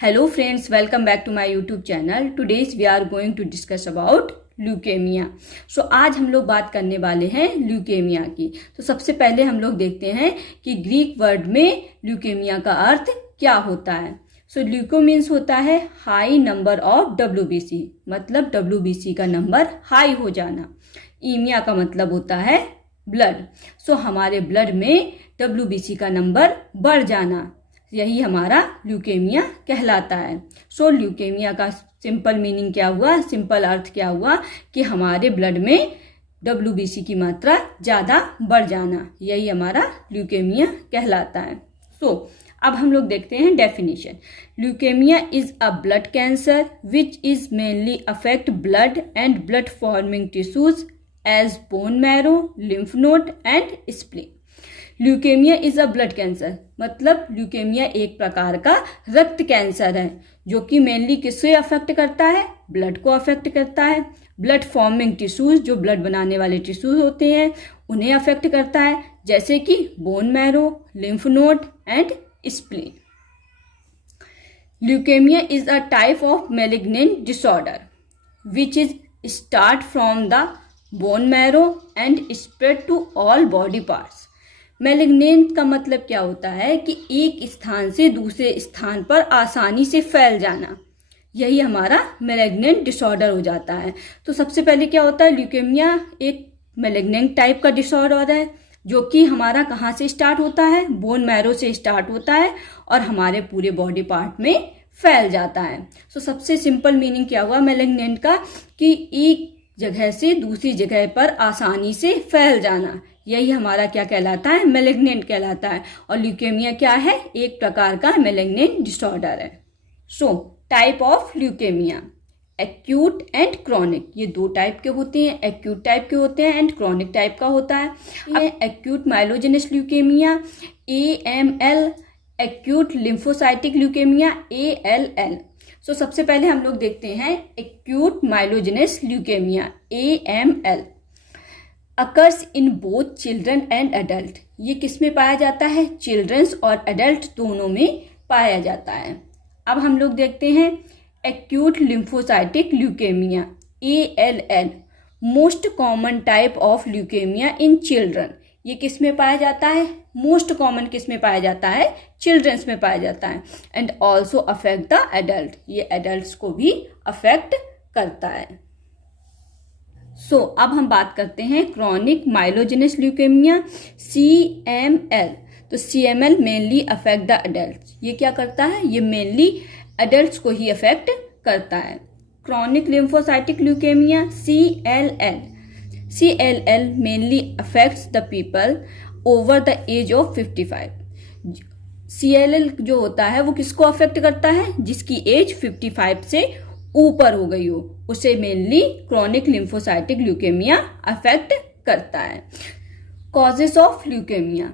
Hello friends, welcome back to my YouTube channel. Today we are going to discuss about leukaemia. आज हम लोग बात करने वाले हैं ल्यूकेमिया की. तो सबसे पहले हम लोग देखते हैं कि ग्रीक वर्ड में ल्यूकेमिया का अर्थ क्या होता है. ल्यूको मीन्स होता है हाई नंबर ऑफ WBC, मतलब WBC का नंबर हाई हो जाना. ईमिया का मतलब होता है ब्लड. हमारे ब्लड में WBC का नंबर बढ़ जाना, यही हमारा ल्यूकेमिया कहलाता है. ल्यूकेमिया का सिंपल मीनिंग क्या हुआ, सिंपल अर्थ क्या हुआ कि हमारे ब्लड में WBC की मात्रा ज़्यादा बढ़ जाना, यही हमारा ल्यूकेमिया कहलाता है. अब हम लोग देखते हैं definition. Leukaemia is a blood cancer which is mainly affect blood and blood forming tissues as bone marrow, lymph node and spleen. Leukaemia is a blood cancer, मतलब ल्यूकेमिया एक प्रकार का रक्त कैंसर है जो कि मेनली किससे अफेक्ट करता है, ब्लड को अफेक्ट करता है. ब्लड फॉर्मिंग टिश्यूज, जो ब्लड बनाने वाले टिश्यूज होते हैं, उन्हें अफेक्ट करता है, जैसे कि bone marrow, lymph node and spleen. Leukaemia is a type of malignant disorder which is start from the bone marrow and spread to all body parts. Malignant का मतलब क्या होता है कि एक स्थान से दूसरे स्थान पर आसानी से फैल जाना, यही हमारा मैलिग्नेंट डिसऑर्डर हो जाता है. तो सबसे पहले क्या होता है, ल्यूकेमिया एक मैलिग्नेंट टाइप का डिसऑर्डर है जो कि हमारा कहाँ से स्टार्ट होता है, बोन मैरो से स्टार्ट होता है और हमारे पूरे बॉडी पार्ट में फैल जाता है. सबसे सिंपल मीनिंग क्या हुआ मैलिग्नेंट का कि एक जगह से दूसरी जगह पर आसानी से फैल जाना, यही हमारा क्या कहलाता है, मैलिग्नेंट कहलाता है. और ल्यूकेमिया क्या है, एक प्रकार का मैलिग्नेंट डिसऑर्डर है. Type of leukaemia, acute and chronic, ये दो टाइप के होते हैं. एक्यूट टाइप के होते हैं एंड क्रॉनिक टाइप का होता है. Acute myelogenous leukaemia AML, acute lymphocytic leukaemia ALL. सबसे पहले हम लोग देखते हैं acute myelogenous leukaemia AML. Occurs in both children and adult, ये किस में पाया जाता है, चिल्ड्रंस और एडल्ट दोनों में पाया जाता है. अब हम लोग देखते हैं acute lymphocytic leukaemia ALL, most common type of leukaemia in children. ये किस में पाया जाता है, मोस्ट कॉमन किस में पाया जाता है, चिल्ड्रंस में पाया जाता है. And also affect the adult, ये एडल्ट को भी अफेक्ट करता है. अब हम बात करते हैं chronic myelogenous leukaemia CML. CML mainly affect the adult, ये क्या करता है, ये मेनली एडल्ट्स को ही अफेक्ट करता है. Chronic lymphocytic leukaemia CLL mainly affects the people over the age of 55. CLL जो होता है वो किसको अफेक्ट करता है, जिसकी एज 55 से ऊपर हो गई हो, उसे mainly chronic lymphocytic leukaemia affect करता है. Causes of leukaemia,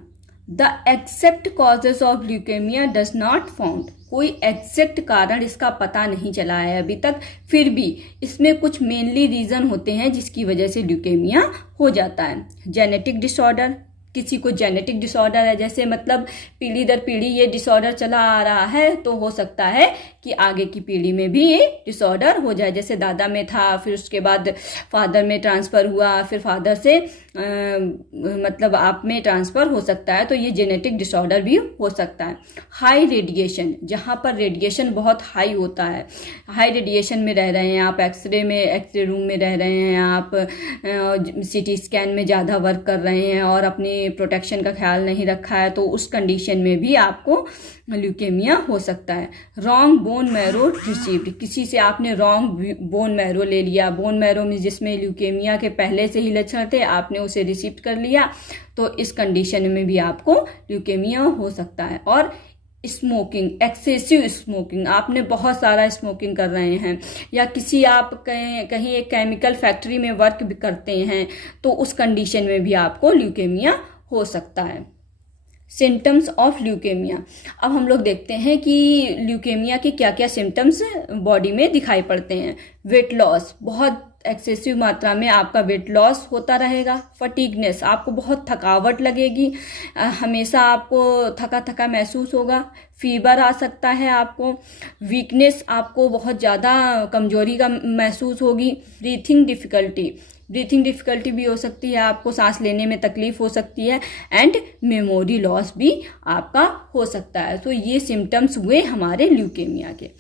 the except causes of leukaemia does not found, कोई एग्जैक्ट कारण इसका पता नहीं चला है अभी तक. फिर भी इसमें कुछ मेनली रीज़न होते हैं जिसकी वजह से ल्यूकेमिया हो जाता है. जेनेटिक डिसऑर्डर, किसी को जेनेटिक डिसऑर्डर है, जैसे मतलब पीढ़ी दर पीढ़ी ये डिसऑर्डर चला आ रहा है, तो हो सकता है कि आगे की पीढ़ी में भी ये डिसऑर्डर हो जाए. जैसे दादा में था, फिर उसके बाद फादर में ट्रांसफ़र हुआ, फिर फादर से मतलब आप में ट्रांसफ़र हो सकता है, तो ये जेनेटिक डिसऑर्डर भी हो सकता है. हाई रेडिएशन, जहाँ पर रेडिएशन बहुत हाई होता है, हाई रेडिएशन में रह रहे हैं आप, एक्सरे रूम में रह रहे हैं आप, CT स्कैन में ज़्यादा वर्क कर रहे हैं और अपनी प्रोटेक्शन का ख्याल नहीं रखा है, तो उस कंडीशन में भी आपको ल्यूकेमिया हो सकता है. रॉन्ग बोन मैरो रिसीव्ड, किसी से आपने रॉन्ग बोन मैरो ले लिया, बोन मैरो में जिसमें ल्यूकेमिया के पहले से ही लक्षण थे, आपने उसे रिसीव कर लिया, तो इस कंडीशन में भी आपको ल्यूकेमिया हो सकता है. और स्मोकिंग, एक्सेसिव स्मोकिंग, आपने बहुत सारा स्मोकिंग कर रहे हैं, या किसी आप कहीं एक केमिकल फैक्ट्री में वर्क भी करते हैं, तो उस कंडीशन में भी आपको ल्यूकेमिया हो सकता है. सिम्टम्स ऑफ ल्यूकेमिया, अब हम लोग देखते हैं कि ल्यूकेमिया के क्या क्या सिम्टम्स बॉडी में दिखाई पड़ते हैं. वेट लॉस, बहुत एक्सेसिव मात्रा में आपका वेट लॉस होता रहेगा। फटीगनेस, आपको बहुत थकावट लगेगी, हमेशा आपको थका थका महसूस होगा। फीवर आ सकता है आपको। वीकनेस, आपको बहुत ज़्यादा कमजोरी का महसूस होगी। ब्रीथिंग डिफ़िकल्टी भी हो सकती है, आपको सांस लेने में तकलीफ हो सकती है। एंड मेमोरी लॉस भी आपका हो सकता है। तो ये सिम्टम्स हुए हमारे ल्यूकेमिया के।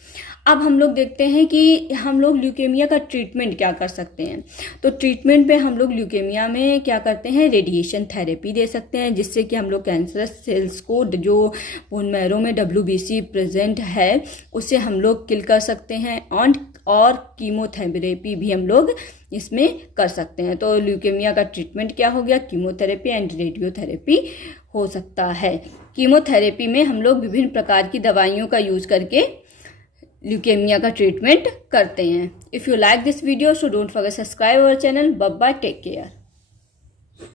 अब हम लोग देखते हैं कि हम लोग ल्यूकेमिया का ट्रीटमेंट क्या कर सकते हैं। तो ट्रीटमेंट पे हम लोग ल्यूकेमिया में क्या करते हैं, रेडिएशन थेरेपी दे सकते हैं, जिससे कि हम लोग कैंसरस सेल्स को जो बोन मैरो में WBC प्रेजेंट है उसे हम लोग किल कर सकते हैं। और कीमोथेरेपी भी हम लोग इसमें कर सकते हैं। तो ल्यूकेमिया का ट्रीटमेंट क्या हो गया, कीमोथेरेपी एंड रेडियोथेरेपी हो सकता है। कीमोथेरेपी में हम लोग विभिन्न प्रकार की दवाइयों का यूज करके ल्यूकेमिया का ट्रीटमेंट करते हैं। If you like this video so don't forget subscribe our channel. Bye bye, take care.